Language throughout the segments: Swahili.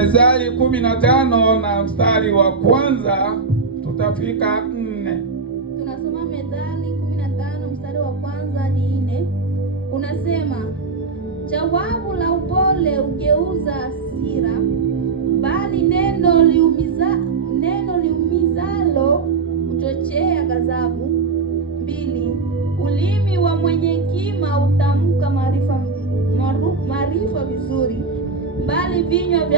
Methali 15 na mstari wa kwanza tutafika 4. Tunasoma Methali 15 mstari wa kwanza hadi 4. Unasema, jawabu la upole ugeuza hasira, bali neno liumizalo uchochea ghadhabu. 2. Ulimi wa mwenye hekima utamka maarifa vizuri, bali vinywa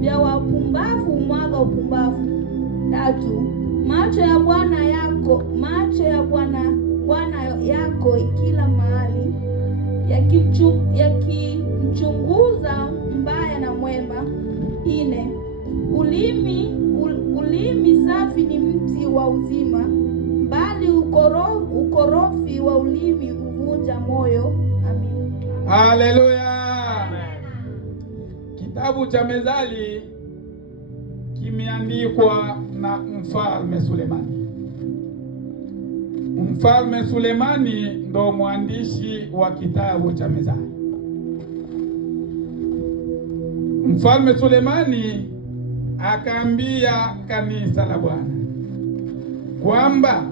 vya wapumbavu umwaga upumbavu. 3. Macho ya Bwana yako kila mahali, yakimchunguza mbaya na mwema. 4. Ulimi safi ni mti wa uzima, bali ukorofi wa ulimi uvunja moyo. Amen. Haleluya. Kitabu cha Methali kimeandikwa na Mfalme Sulemani. Mfalme Sulemani ndo mwandishi wa kitabu cha Methali. Mfalme Sulemani akaambia kanisa la Bwana kwamba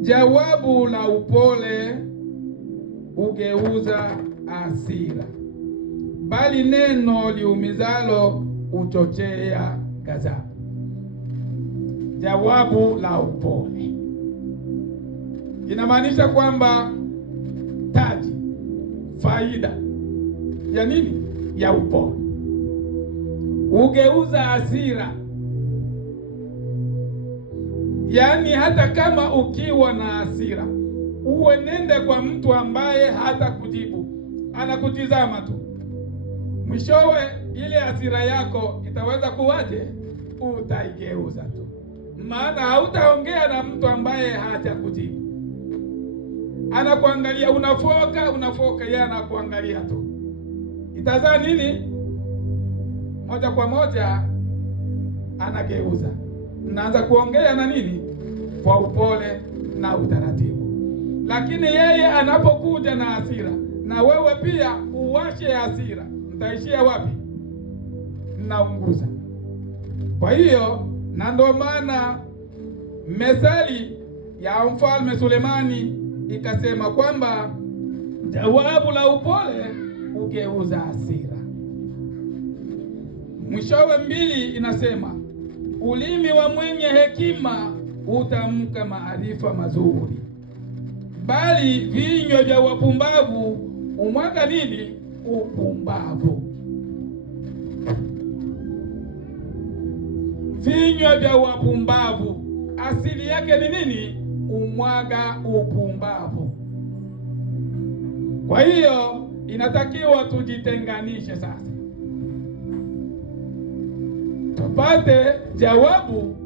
jawabu la upole ugeuza hasira, bali neno liumizalo uchochea ghadhabu. Jawabu la upole inamaanisha kwamba taji, faida ya nini? Ya upole ugeuza hasira. Yaani hata kama ukiwa na hasira, uenende kwa mtu ambaye hata kujibu, anakutizama tu, mwishowe ile hasira yako itaweza kuwaje? Utaigeuza tu, maana hautaongea na mtu ambaye haja kujibu. Anakuangalia, unafoka, yeye anakuangalia tu. Itazaa nini? Moja kwa moja anageuza. Naanza kuongea na nini? Kwa upole na utaratibu. Lakini yeye anapokuja na hasira, na wewe pia uwashe hasira, mtaishia wapi? Mnaunguza. Kwa hiyo, na ndio maana Methali ya Mfalme Sulemani ikasema kwamba jawabu la upole ugeuza hasira. Mwishowe 2 inasema, ulimi wa mwenye hekima utamka maarifa mazuri, bali vinywa vya wapumbavu umwaga nini? Upumbavu. Vinywa vya wapumbavu asili yake ni nini? Umwaga upumbavu. Kwa hiyo inatakiwa tujitenganishe sasa, tupate jawabu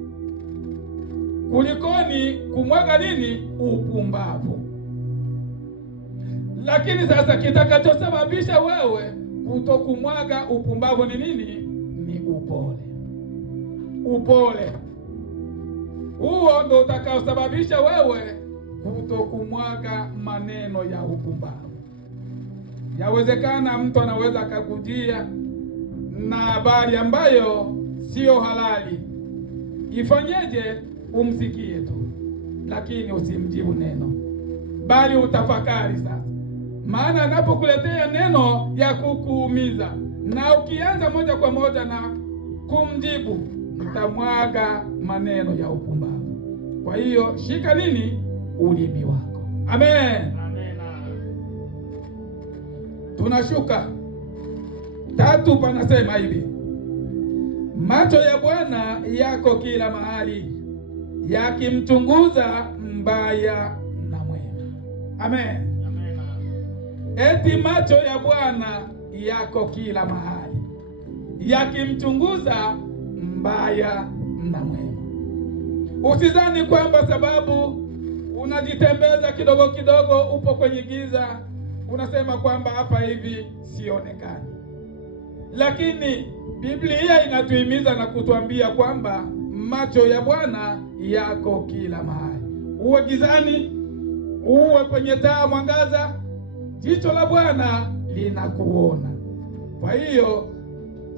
kulikoni kumwaga nini? Upumbavu. Lakini sasa kitakachosababisha wewe kutokumwaga upumbavu ni nini? Ni upole. Upole huo ndo utakaosababisha wewe kutokumwaga maneno ya upumbavu. Yawezekana mtu anaweza akakujia na habari ambayo sio halali. Ifanyeje? Umsikie tu, lakini usimjibu neno, bali utafakari sasa. Maana anapokuletea neno ya kukuumiza, na ukianza moja kwa moja na kumjibu, utamwaga maneno ya upumbavu. Kwa hiyo shika nini? Ulimi wako. Amen. Amen. Tunashuka 3, panasema hivi: macho ya Bwana yako kila mahali, yakimchunguza mbaya na mwema. Amen. Amen. Eti macho ya Bwana yako kila mahali, yakimchunguza mbaya na mwema. Usizani kwamba sababu unajitembeza kidogo kidogo, upo kwenye giza, unasema kwamba hapa hivi sionekani. Lakini Biblia inatuhimiza na kutuambia kwamba macho ya Bwana yako kila mahali. Uwe gizani, uwe kwenye taa mwangaza, jicho la Bwana linakuona. Kwa hiyo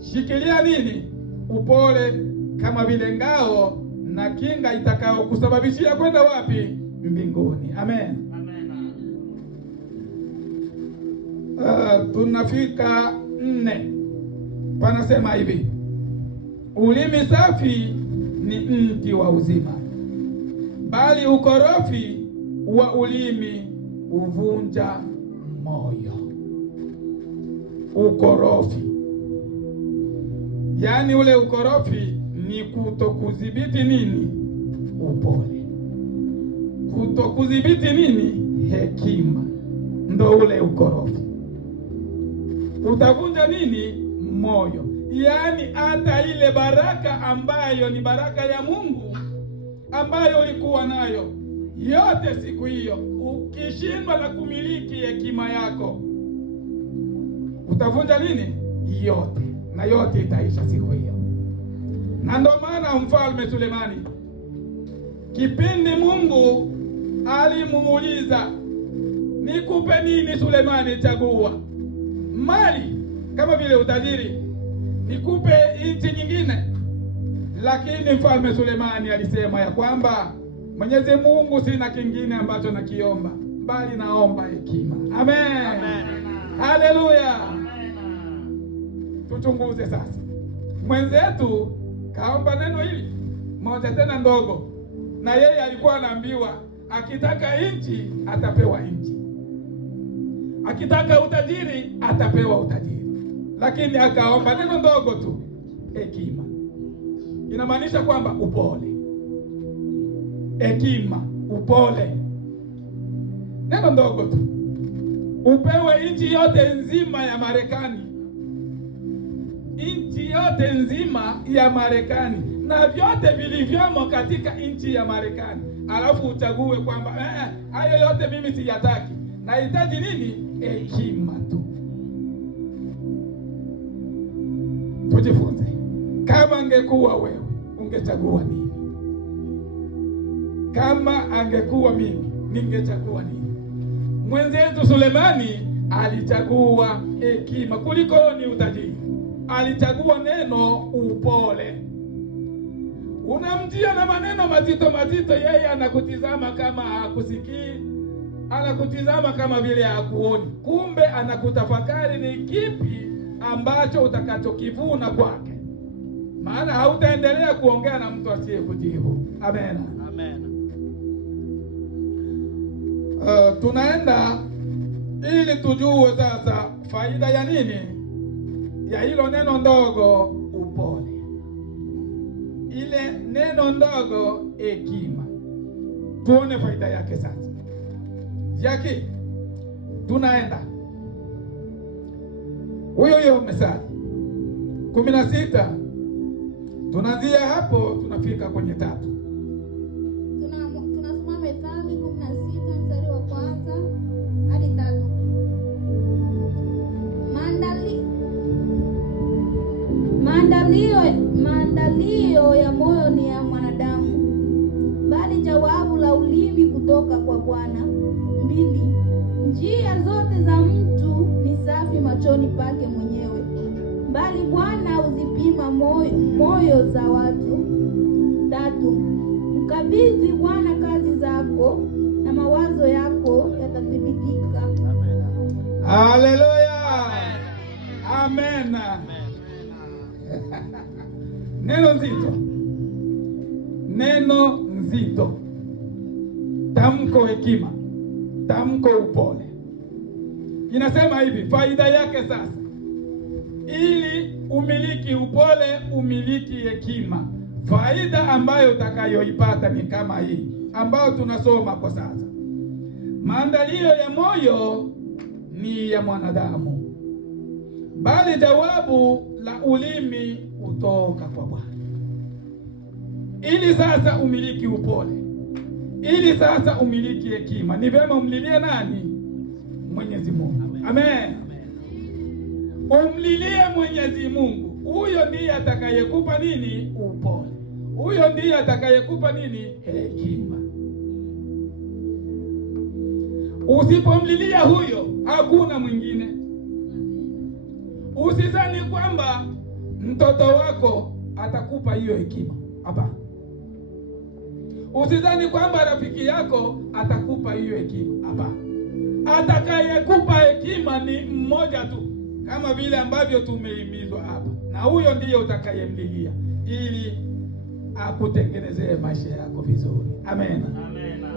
Shikilia nini? Upole, kama vile ngao na kinga itakao kusababishia kwenda wapi? Mbinguni. Amen. Tunafika 4. Panasema hivi: ulimi safi ni mti wa uzima, bali ukorofi wa ulimi uvunja moyo. Ukorofi, yaani ule ukorofi ni kutokudhibiti nini? Upole. Kutokudhibiti nini? Hekima. Ndo ule ukorofi. Utavunja nini? Moyo. Yaani hata ile baraka ambayo ni baraka ya Mungu ambayo ulikuwa nayo yote siku hiyo, ukishindwa na kumiliki hekima yako, utavunja nini? Yote. Na yote itaisha siku hiyo. Na ndo maana Mfalme Sulemani, kipindi Mungu alimuuliza, nikupe nini Sulemani? Chagua mali kama vile utajiri, nikupe nchi nyingine. Lakini Mfalme Sulemani alisema ya kwamba Mwenyezi Mungu, sina kingine ambacho nakiomba, bali naomba hekima. Amen. Amen. Haleluya. Tuchunguze sasa. Mwenzetu kaomba neno hili moja tena ndogo, na yeye alikuwa anaambiwa akitaka nchi atapewa nchi, akitaka utajiri atapewa utajiri, lakini akaomba neno ndogo tu, hekima. Inamaanisha kwamba upole, hekima, upole, neno ndogo tu. Upewe nchi yote nzima ya Marekani, nchi yote nzima ya Marekani na vyote vilivyomo katika nchi ya Marekani, alafu uchague kwamba hayo yote mimi siyataki, nahitaji nini? Hekima tu. Tujifunze. Kama angekuwa wewe, ungechagua nini? Kama angekuwa mimi, ningechagua nini? Mwenzetu Sulemani alichagua hekima kuliko ni utajiri. Alichagua neno upole. Unamjia na maneno mazito mazito, yeye anakutizama kama hakusikii, anakutizama kama vile hakuoni. Kumbe anakutafakari ni kipi ambacho utakachokivuna kwake, maana hautaendelea kuongea na mtu asiyekujibu. Amen. Amen. Tunaenda ili tujue sasa faida ya nini ya hilo neno ndogo upole, ile neno ndogo hekima. Tuone faida yake sasa. Jaki, tunaenda huyo Methali 16, tunaanzia hapo tunafika kwenye 3. Tunasoma Methali 16 mstari wa 1 hadi 3. Maandalio ya moyo ni ya mwanadamu, bali jawabu la ulimi kutoka kwa Bwana. 2. Njia zote za mtu ni safi machoni pake mwenyewe, bali Bwana huzipima moyo za watu. 3. Mkabidhi Bwana kazi zako, na mawazo yako yatathibitika. Haleluya. Amen. Neno nzito, neno nzito, tamko hekima, tamko upole. Inasema hivi, faida yake sasa, ili umiliki upole, umiliki hekima, faida ambayo utakayoipata ni kama hii ambayo tunasoma kwa sasa. Maandalio ya moyo ni ya mwanadamu, bali jawabu la ulimi kutoka kwa Bwana. Ili sasa umiliki upole, ili sasa umiliki hekima, ni vema umlilie nani? Mwenyezi Mungu. Amen. Umlilie Mwenyezi Mungu. Huyo ndiye atakayekupa nini? Upole. Huyo ndiye atakayekupa nini? Hekima. Usipomlilia huyo, hakuna mwingine. Usizani kwamba mtoto wako atakupa hiyo hekima. Hapana. Usidhani kwamba rafiki yako atakupa hiyo hekima. Hapana. Atakayekupa hekima ni mmoja tu, kama vile ambavyo tumehimizwa hapa, na huyo ndiye utakayemlilia ili akutengenezee maisha yako vizuri. Amen.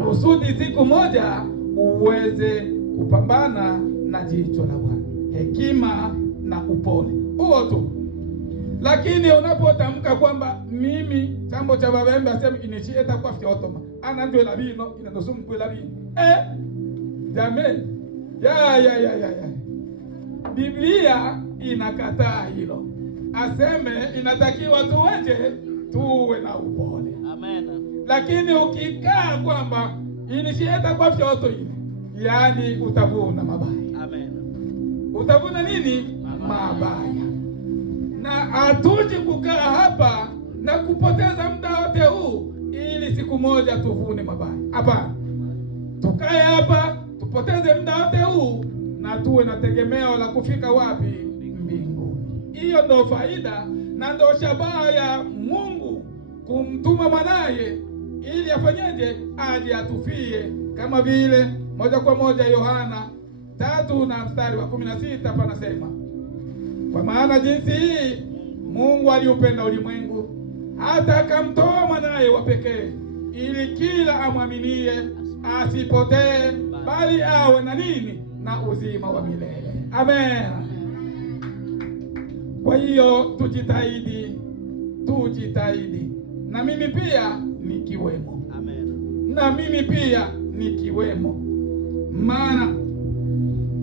Kusudi siku moja uweze kupambana na jicho la Bwana, hekima na upole huo tu. Lakini unapotamka kwamba mimi chambo cha babembe asema inichieta kwa fiotoma ana ndio labino inadosumu kwa labino jamani ya Biblia inakataa hilo. Aseme inatakiwa tuwe na upole. Amen. Lakini ukikaa kwamba inishieta kwa fyoto hili, yani utavuna mabaya. Amen. Utavuna nini? Mabaya. Na hatuji kukaa hapa na kupoteza muda wote huu ili siku moja tuvune mabaya. Hapana. Tukae hapa tupoteze muda wote huu na tuwe na tegemeo la kufika wapi? Mbinguni. Hiyo ndio faida na ndio shabaha ya Mungu kumtuma mwanaye ili afanyeje? Aje atufie, kama vile moja kwa moja Yohana 3:16 panasema, kwa maana jinsi hii Mungu aliupenda ulimwengu hata akamtoa mwanaye wa pekee, ili kila amwaminie asipotee bali awe na nini? Na uzima wa milele. Amen. Kwa hiyo tujitahidi, na mimi pia nikiwemo. Amen. Na mimi pia nikiwemo. Maana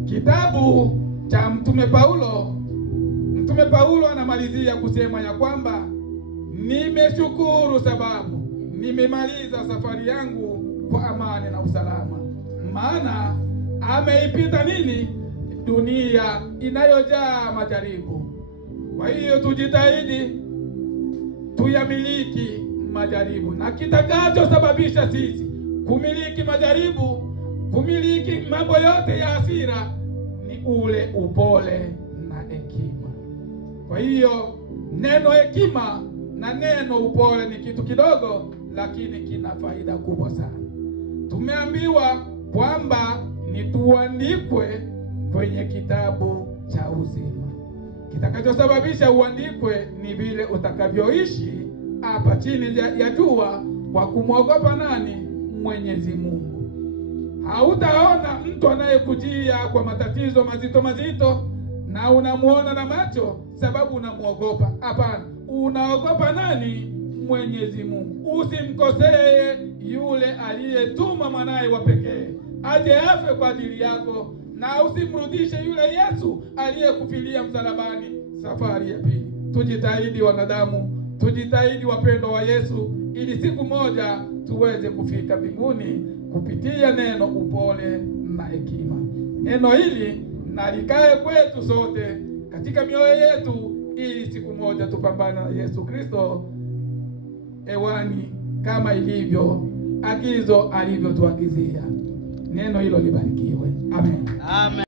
kitabu cha Mtume Paulo anamalizia kusema ya kwamba nimeshukuru sababu nimemaliza safari yangu kwa amani na usalama. Maana ameipita nini? Dunia inayojaa majaribu. Kwa hiyo tujitahidi tuyamiliki majaribu, na kitakachosababisha sisi kumiliki majaribu, kumiliki mambo yote ya hasira, ni ule upole na hekima. Kwa hiyo neno hekima na neno upole ni kitu kidogo, lakini kina faida kubwa sana. Tumeambiwa kwamba ni tuandikwe kwenye kitabu cha uzima. Kitakachosababisha uandikwe ni vile utakavyoishi hapa chini ya jua kwa kumwogopa nani? Mwenyezi Mungu. Hautaona mtu anayekujia kwa matatizo mazito na unamuona na macho sababu unamuogopa. Hapana, unaogopa nani? Mwenyezi Mungu. Usimkosee yule aliyetuma mwanaye wa pekee aje afe kwa ajili yako, na usimrudishe yule Yesu aliyekufilia msalabani safari ya pili. Tujitahidi wanadamu, tujitahidi wapendwa wa Yesu, ili siku moja tuweze kufika mbinguni kupitia neno upole na hekima. Neno hili na likae kwetu sote katika mioyo yetu, ili siku moja tupambane na Yesu Kristo hewani kama ilivyo agizo alivyotuagizia. Neno hilo libarikiwe. Amen. Amen.